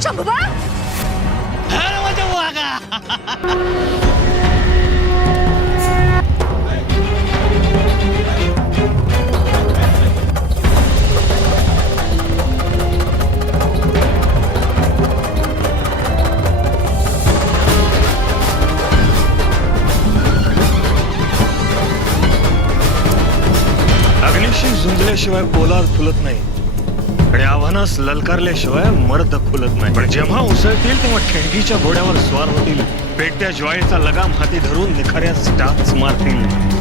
전부 봐! 바로 먼저 모아가! अग्निशी झुंजल्याशिवाय polar फुलत नाही आणि आव्हानास ललकारल्याशिवाय मर्द खुलत नाही पण जेव्हा उसळतील तेव्हा ठेणगीच्या घोड्यावर स्वार होतील पेट्या ज्वाळीचा लगाम हाती धरून निखाऱ्या स्टाफ मारतील